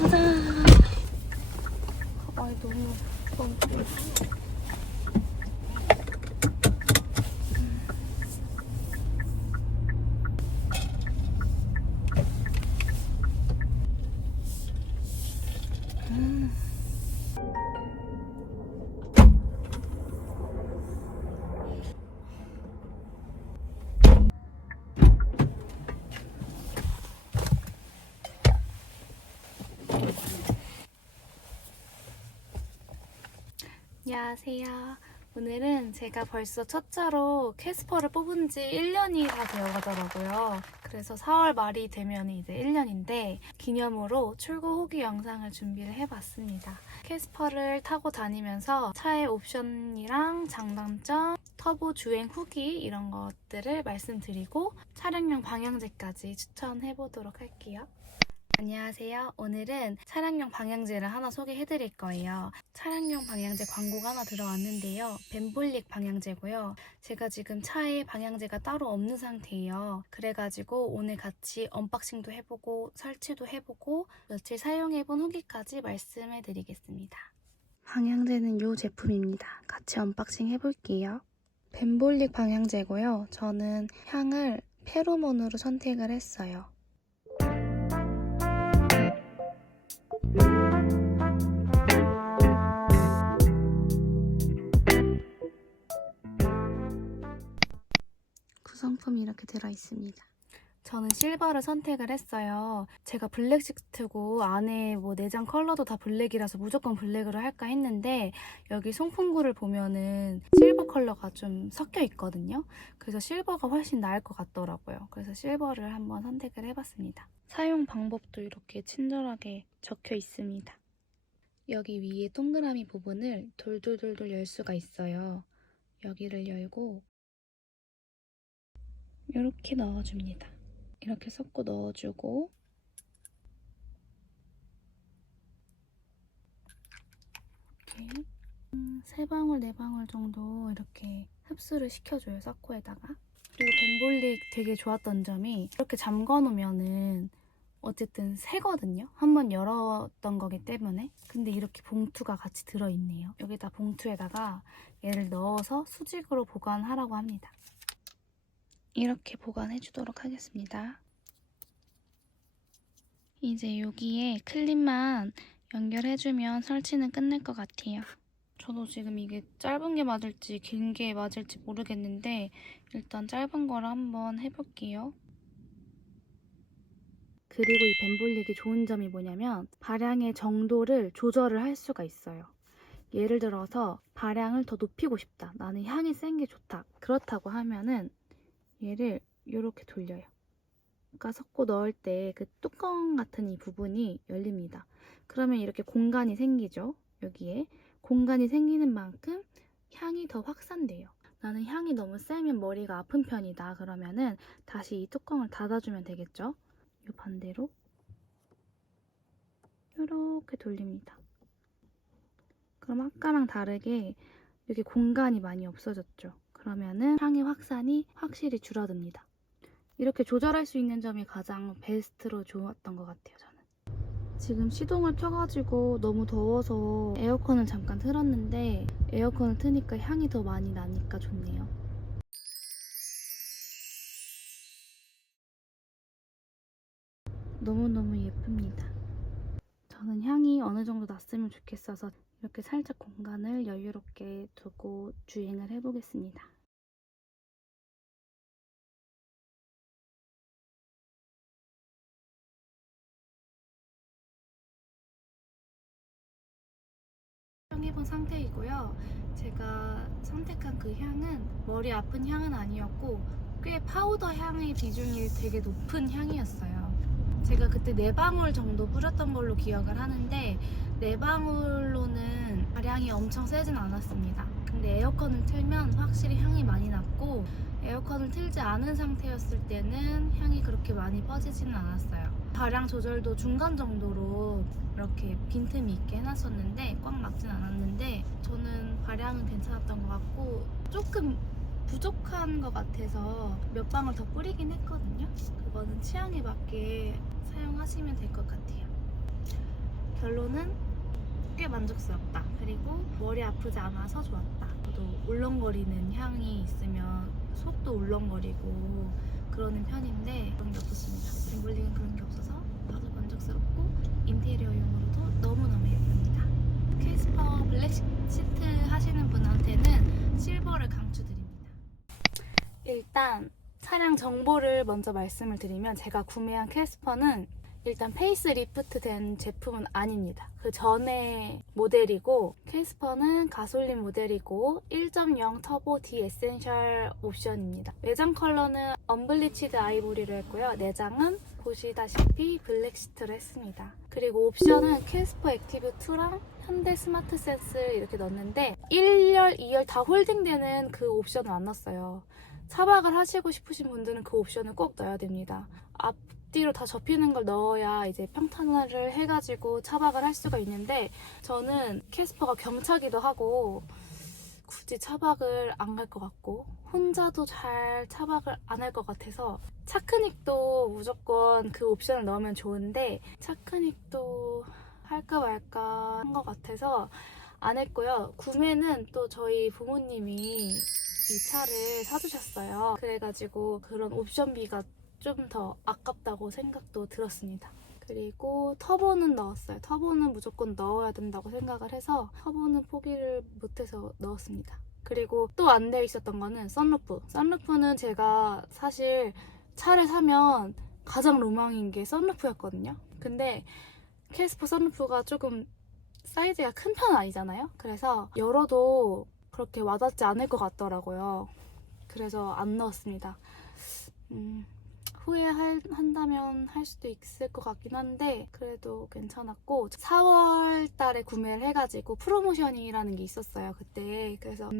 가자. 가방이 너무 무거운데. 안녕하세요. 오늘은 제가 벌써 첫 차로 캐스퍼를 뽑은 지 1년이 다 되어 가더라고요. 그래서 4월 말이 되면 이제 1년인데 기념으로 출고 후기 영상을 준비를 해봤습니다. 캐스퍼를 타고 다니면서 차의 옵션이랑 장단점, 터보 주행 후기 이런 것들을 말씀드리고 차량용 방향제까지 추천해보도록 할게요. 안녕하세요. 오늘은 차량용 방향제를 하나 소개해드릴 거예요. 차량용 방향제 광고가 하나 들어왔는데요. 벤볼릭 방향제고요. 제가 지금 차에 방향제가 따로 없는 상태예요. 그래가지고 오늘 같이 언박싱도 해보고 설치도 해보고 며칠 사용해본 후기까지 말씀해드리겠습니다. 방향제는 이 제품입니다. 같이 언박싱 해볼게요. 벤볼릭 방향제고요. 저는 향을 페로몬으로 선택을 했어요. 구성품이 이렇게 들어있습니다. 저는 실버를 선택을 했어요. 제가 블랙 시트고 안에 뭐 내장 컬러도 다 블랙이라서 무조건 블랙으로 할까 했는데 여기 송풍구를 보면은 실버 컬러가 좀 섞여 있거든요. 그래서 실버가 훨씬 나을 것 같더라고요. 그래서 실버를 한번 선택을 해봤습니다. 사용 방법도 이렇게 친절하게 적혀 있습니다. 여기 위에 동그라미 부분을 돌돌돌돌 열 수가 있어요. 여기를 열고 이렇게 넣어줍니다. 이렇게 섞고 넣어주고 이렇게 3방울, 4방울 정도 이렇게 흡수를 시켜줘요, 서코에다가. 그리고 벤볼릭 되게 좋았던 점이 이렇게 잠궈놓으면은 어쨌든 새거든요. 한번 열었던 거기 때문에. 근데 이렇게 봉투가 같이 들어있네요. 여기다 봉투에다가 얘를 넣어서 수직으로 보관하라고 합니다. 이렇게 보관해주도록 하겠습니다. 이제 여기에 클립만 연결해주면 설치는 끝날 것 같아요. 저도 지금 이게 짧은 게 맞을지 긴 게 맞을지 모르겠는데 일단 짧은 거를 한번 해볼게요. 그리고 이 벤볼릭이 좋은 점이 뭐냐면 발향의 정도를 조절을 할 수가 있어요. 예를 들어서 발향을 더 높이고 싶다. 나는 향이 센 게 좋다. 그렇다고 하면은 얘를 이렇게 돌려요. 그러니까 섞고 넣을 때 그 뚜껑 같은 이 부분이 열립니다. 그러면 이렇게 공간이 생기죠. 여기에 공간이 생기는 만큼 향이 더 확산돼요. 나는 향이 너무 세면 머리가 아픈 편이다. 그러면은 다시 이 뚜껑을 닫아주면 되겠죠. 이 반대로 이렇게 돌립니다. 그럼 아까랑 다르게 여기 공간이 많이 없어졌죠. 그러면은 향의 확산이 확실히 줄어듭니다. 이렇게 조절할 수 있는 점이 가장 베스트로 좋았던 것 같아요, 저는. 지금 시동을 켜가지고 너무 더워서 에어컨을 잠깐 틀었는데 에어컨을 트니까 향이 더 많이 나니까 좋네요. 너무너무 예쁩니다. 저는 향이 어느 정도 났으면 좋겠어서 이렇게 살짝 공간을 여유롭게 두고 주행을 해보겠습니다. 사용해본 상태이고요. 제가 선택한 그 향은 머리 아픈 향은 아니었고 꽤 파우더 향의 비중이 되게 높은 향이었어요. 제가 그때 4방울 정도 뿌렸던 걸로 기억을 하는데 4방울로는 발향이 엄청 세진 않았습니다. 근데 에어컨을 틀면 확실히 향이 많이 났고 에어컨을 틀지 않은 상태였을 때는 향이 그렇게 많이 퍼지지는 않았어요. 발향 조절도 중간 정도로 이렇게 빈틈이 있게 해놨었는데 꽉 막진 않았는데 저는 발향은 괜찮았던 것 같고 조금 부족한 것 같아서 몇 방울 더 뿌리긴 했거든요. 그거는 취향에 맞게 사용하시면 될 것 같아요. 결론은 꽤 만족스럽다. 그리고 머리 아프지 않아서 좋았다. 저도 울렁거리는 향이 있으면 속도 울렁거리고 그러는 편인데 그런 게 없었습니다. 엠블링은 그런 게 없어서 아주 만족스럽고 인테리어용으로도 너무너무 예쁩니다. 캐스퍼 블랙 시트 하시는 분한테는 실버를 강추드립니다. 일단 차량 정보를 먼저 말씀을 드리면 제가 구매한 캐스퍼는 일단 페이스 리프트 된 제품은 아닙니다. 그 전에 모델이고 캐스퍼는 가솔린 모델이고 1.0 터보 D 에센셜 옵션입니다. 외장 컬러는 언블리치드 아이보리로 했고요. 내장은 보시다시피 블랙 시트로 했습니다. 그리고 옵션은 캐스퍼 액티브 2랑 현대 스마트 센스 이렇게 넣었는데 1열, 2열 다 홀딩되는 그 옵션은 안 넣었어요. 차박을 하시고 싶으신 분들은 그 옵션을 꼭 넣어야 됩니다. 앞뒤로 다 접히는 걸 넣어야 이제 평탄화를 해가지고 차박을 할 수가 있는데 저는 캐스퍼가 경차기도 하고 굳이 차박을 안 갈 것 같고 혼자도 잘 차박을 안 할 것 같아서 차크닉도 무조건 그 옵션을 넣으면 좋은데 차크닉도 할까 말까 한 것 같아서 안 했고요. 구매는 또 저희 부모님이 이 차를 사주셨어요. 그래가지고 그런 옵션비가 좀 더 아깝다고 생각도 들었습니다. 그리고 터보는 넣었어요. 터보는 무조건 넣어야 된다고 생각을 해서 터보는 포기를 못해서 넣었습니다. 그리고 또 안 되어 있었던 거는 썬루프. 썬루프는 제가 사실 차를 사면 가장 로망인 게 썬루프였거든요. 근데 캐스퍼 썬루프가 조금 사이즈가 큰 편은 아니잖아요. 그래서 열어도 그렇게 와닿지 않을 것 같더라고요. 그래서 안 넣었습니다. 후회한다면 할 수도 있을 것 같긴 한데 그래도 괜찮았고 4월 달에 구매를 해가지고 프로모션이라는 게 있었어요. 그때. 그래서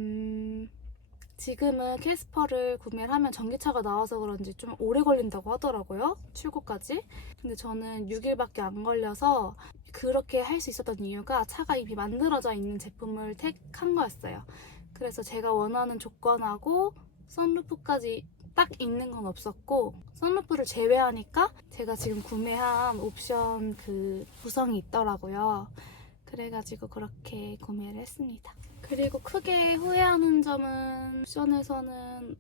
지금은 캐스퍼를 구매를 하면 전기차가 나와서 그런지 좀 오래 걸린다고 하더라고요. 출고까지. 근데 저는 6일밖에 안 걸려서 그렇게 할 수 있었던 이유가 차가 이미 만들어져 있는 제품을 택한 거였어요. 그래서 제가 원하는 조건하고 선루프까지 딱 있는 건 없었고 선루프를 제외하니까 제가 지금 구매한 옵션 그 구성이 있더라고요. 그래가지고 그렇게 구매를 했습니다. 그리고 크게 후회하는 점은 옵션에서는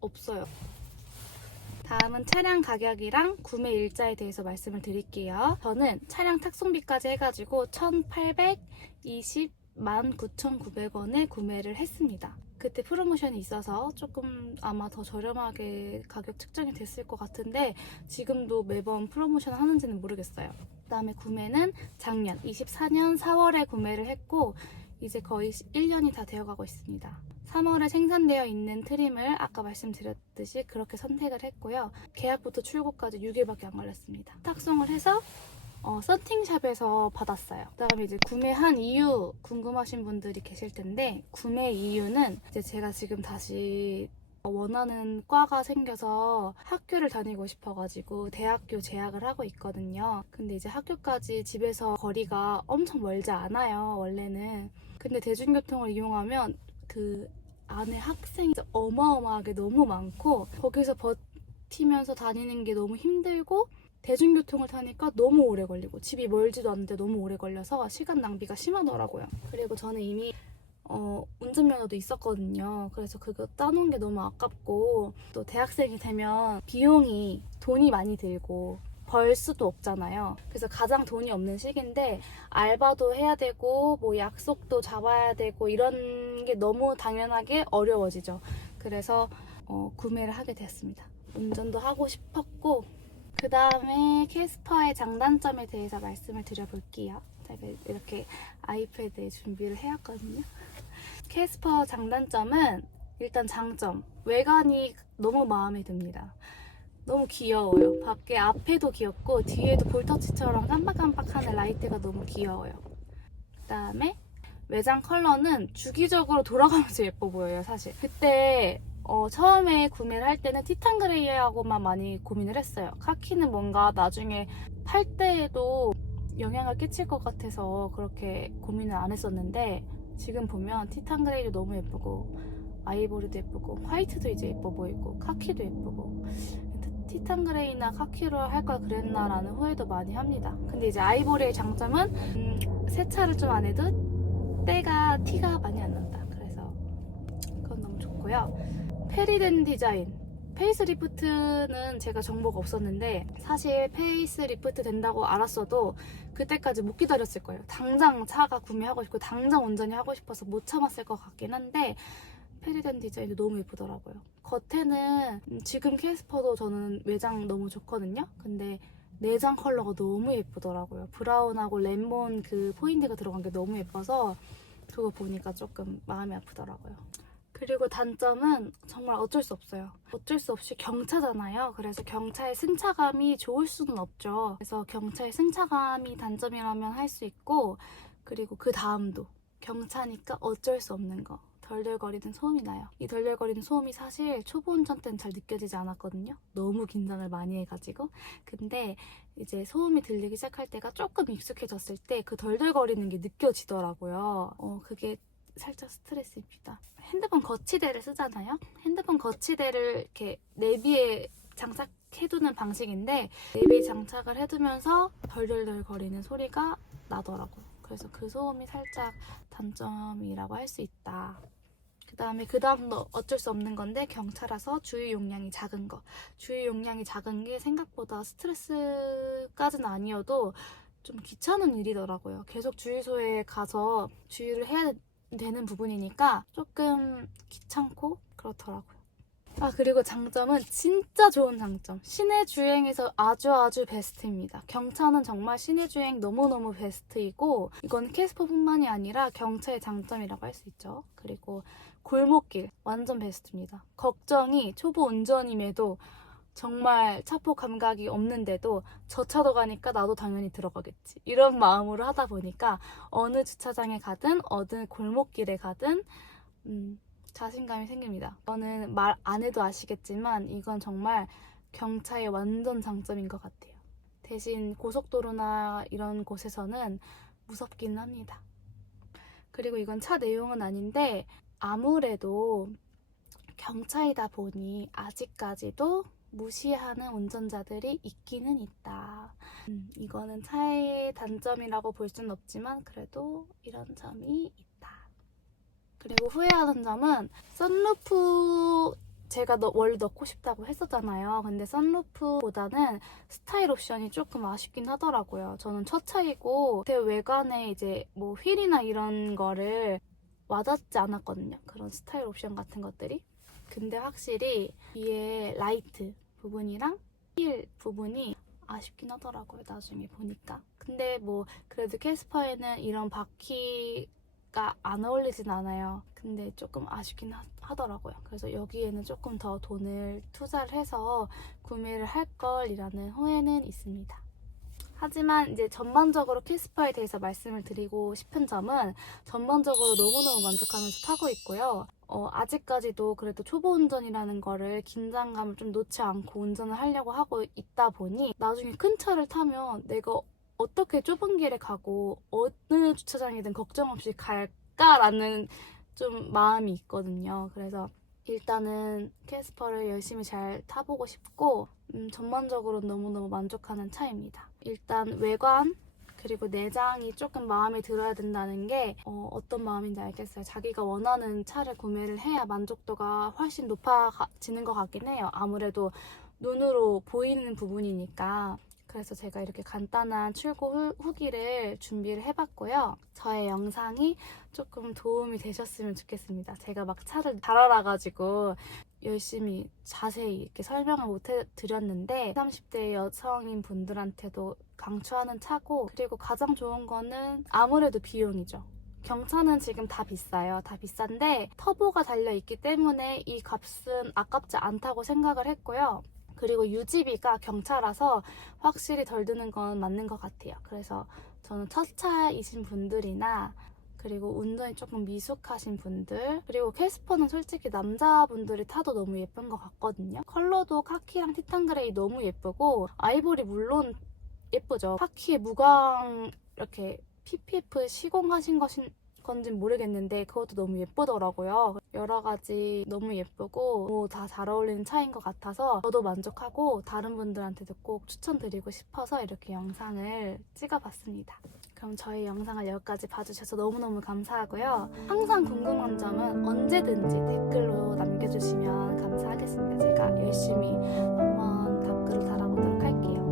없어요. 다음은 차량 가격이랑 구매 일자에 대해서 말씀을 드릴게요. 저는 차량 탁송비까지 해가지고 1,820만 9,900원에 구매를 했습니다. 그때 프로모션이 있어서 조금 아마 더 저렴하게 가격 측정이 됐을 것 같은데 지금도 매번 프로모션 하는지는 모르겠어요. 그 다음에 구매는 작년 24년 4월에 구매를 했고 이제 거의 1년이 다 되어가고 있습니다. 3월에 생산되어 있는 트림을 아까 말씀드렸듯이 그렇게 선택을 했고요. 계약부터 출고까지 6일밖에 안 걸렸습니다. 탁송을 해서 썬팅샵에서 받았어요. 그다음에 이제 구매한 이유 궁금하신 분들이 계실 텐데 구매 이유는 이제 제가 지금 다시 원하는 과가 생겨서 학교를 다니고 싶어가지고 대학교 재학을 하고 있거든요. 근데 이제 학교까지 집에서 거리가 엄청 멀지 않아요, 원래는. 근데 대중교통을 이용하면 그 안에 학생이 어마어마하게 너무 많고 거기서 버티면서 다니는 게 너무 힘들고 대중교통을 타니까 너무 오래 걸리고 집이 멀지도 않은데 너무 오래 걸려서 시간 낭비가 심하더라고요. 그리고 저는 이미 운전면허도 있었거든요. 그래서 그거 따놓은 게 너무 아깝고 또 대학생이 되면 비용이 돈이 많이 들고 벌 수도 없잖아요. 그래서 가장 돈이 없는 시기인데 알바도 해야 되고 뭐 약속도 잡아야 되고 이런 게 너무 당연하게 어려워지죠. 그래서 구매를 하게 되었습니다. 운전도 하고 싶었고 그 다음에 캐스퍼의 장단점에 대해서 말씀을 드려볼게요. 제가 이렇게 아이패드에 준비를 해왔거든요. 캐스퍼 장단점은 일단 장점, 외관이 너무 마음에 듭니다. 너무 귀여워요. 밖에 앞에도 귀엽고 뒤에도 볼터치처럼 깜빡깜빡하는 라이트가 너무 귀여워요. 그 다음에 외장 컬러는 주기적으로 돌아가면서 예뻐 보여요, 사실. 그때 처음에 구매를 할 때는 티탄 그레이하고만 많이 고민을 했어요. 카키는 뭔가 나중에 팔 때에도 영향을 끼칠 것 같아서 그렇게 고민을 안 했었는데 지금 보면 티탄 그레이도 너무 예쁘고 아이보리도 예쁘고 화이트도 이제 예뻐 보이고 카키도 예쁘고 티탄 그레이나 카키로 할 걸 그랬나라는 후회도 많이 합니다. 근데 이제 아이보리의 장점은 세차를 좀 안 해도 티가 많이 안 난다. 그래서 그건 너무 좋고요. 페리덴 디자인 페이스리프트는 제가 정보가 없었는데 사실 페이스리프트 된다고 알았어도 그때까지 못 기다렸을 거예요. 당장 차가 구매하고 싶고 당장 운전이 하고 싶어서 못 참았을 것 같긴 한데 페리덴 디자인도 너무 예쁘더라고요. 겉에는 지금 캐스퍼도 저는 외장 너무 좋거든요. 근데 내장 컬러가 너무 예쁘더라고요. 브라운하고 레몬 그 포인트가 들어간 게 너무 예뻐서 그거 보니까 조금 마음이 아프더라고요. 그리고 단점은 정말 어쩔 수 없어요. 어쩔 수 없이 경차잖아요. 그래서 경차의 승차감이 좋을 수는 없죠. 그래서 경차의 승차감이 단점이라면 할 수 있고, 그리고 그 다음도 경차니까 어쩔 수 없는 거. 덜덜거리는 소음이 나요. 이 덜덜거리는 소음이 사실 초보 운전 때는 잘 느껴지지 않았거든요. 너무 긴장을 많이 해가지고. 근데 이제 소음이 들리기 시작할 때가 조금 익숙해졌을 때 그 덜덜거리는 게 느껴지더라고요. 그게 살짝 스트레스입니다. 핸드폰 거치대를 쓰잖아요. 핸드폰 거치대를 이렇게 내비에 장착해두는 방식인데 내비에 장착을 해두면서 덜덜덜 거리는 소리가 나더라고요. 그래서 그 소음이 살짝 단점이라고 할 수 있다. 그 다음도 어쩔 수 없는 건데 경차라서 주유 용량이 작은 거. 주유 용량이 작은 게 생각보다 스트레스까지는 아니어도 좀 귀찮은 일이더라고요. 계속 주유소에 가서 주유를 해야 되는 부분이니까 조금 귀찮고 그렇더라고요. 그리고 장점은 진짜 좋은 장점. 시내 주행에서 아주 베스트입니다. 경차는 정말 시내 주행 너무너무 베스트이고 이건 캐스퍼뿐만이 아니라 경차의 장점이라고 할 수 있죠. 그리고 골목길 완전 베스트입니다. 걱정이 초보 운전임에도 정말 차폭 감각이 없는데도 저 차도 가니까 나도 당연히 들어가겠지. 이런 마음으로 하다 보니까 어느 주차장에 가든 어느 골목길에 가든 자신감이 생깁니다. 저는 말 안 해도 아시겠지만 이건 정말 경차의 완전 장점인 것 같아요. 대신 고속도로나 이런 곳에서는 무섭긴 합니다. 그리고 이건 차 내용은 아닌데 아무래도 경차이다 보니 아직까지도 무시하는 운전자들이 있기는 있다. 이거는 차의 단점이라고 볼 수는 없지만 그래도 이런 점이 있다. 그리고 후회하는 점은 선루프 제가 원래 넣고 싶다고 했었잖아요. 근데 선루프보다는 스타일 옵션이 조금 아쉽긴 하더라고요. 저는 첫 차이고 제 외관에 이제 뭐 휠이나 이런 거를 와닿지 않았거든요. 그런 스타일 옵션 같은 것들이. 근데 확실히 뒤에 라이트 부분이랑 휠 부분이 아쉽긴 하더라고요. 나중에 보니까. 근데 뭐 그래도 캐스퍼에는 이런 바퀴가 안 어울리진 않아요. 근데 조금 아쉽긴 하더라고요. 그래서 여기에는 조금 더 돈을 투자를 해서 구매를 할 걸이라는 후회는 있습니다. 하지만 이제 전반적으로 캐스퍼에 대해서 말씀을 드리고 싶은 점은 전반적으로 너무너무 만족하면서 타고 있고요. 아직까지도 그래도 초보 운전이라는 거를 긴장감을 좀 놓지 않고 운전을 하려고 하고 있다 보니 나중에 큰 차를 타면 내가 어떻게 좁은 길에 가고 어느 주차장이든 걱정 없이 갈까라는 좀 마음이 있거든요. 그래서 일단은 캐스퍼를 열심히 잘 타보고 싶고 전반적으로 너무너무 만족하는 차입니다. 일단 외관 그리고 내장이 조금 마음에 들어야 된다는 게 어떤 마음인지 알겠어요. 자기가 원하는 차를 구매를 해야 만족도가 훨씬 높아지는 것 같긴 해요. 아무래도 눈으로 보이는 부분이니까. 그래서 제가 이렇게 간단한 출고 후기를 준비를 해봤고요. 저의 영상이 조금 도움이 되셨으면 좋겠습니다. 제가 막 차를 잘 알아가지고 열심히 자세히 이렇게 설명을 못 해드렸는데 30대 여성인 분들한테도 강추하는 차고 그리고 가장 좋은 거는 아무래도 비용이죠. 경차는 지금 다 비싸요. 다 비싼데 터보가 달려있기 때문에 이 값은 아깝지 않다고 생각을 했고요. 그리고 유지비가 경차라서 확실히 덜 드는 건 맞는 것 같아요. 그래서 저는 첫 차이신 분들이나 그리고 운전이 조금 미숙하신 분들 그리고 캐스퍼는 솔직히 남자분들이 타도 너무 예쁜 것 같거든요. 컬러도 카키랑 티탄 그레이 너무 예쁘고 아이보리 물론 예쁘죠. 카키에 무광 이렇게 PPF 시공하신 건진 모르겠는데 그것도 너무 예쁘더라고요. 여러 가지 너무 예쁘고 다 잘 어울리는 차인 것 같아서 저도 만족하고 다른 분들한테도 꼭 추천드리고 싶어서 이렇게 영상을 찍어봤습니다. 그럼 저희 영상을 여기까지 봐주셔서 너무너무 감사하고요. 항상 궁금한 점은 언제든지 댓글로 남겨주시면 감사하겠습니다. 제가 열심히 한번 답글을 달아보도록 할게요.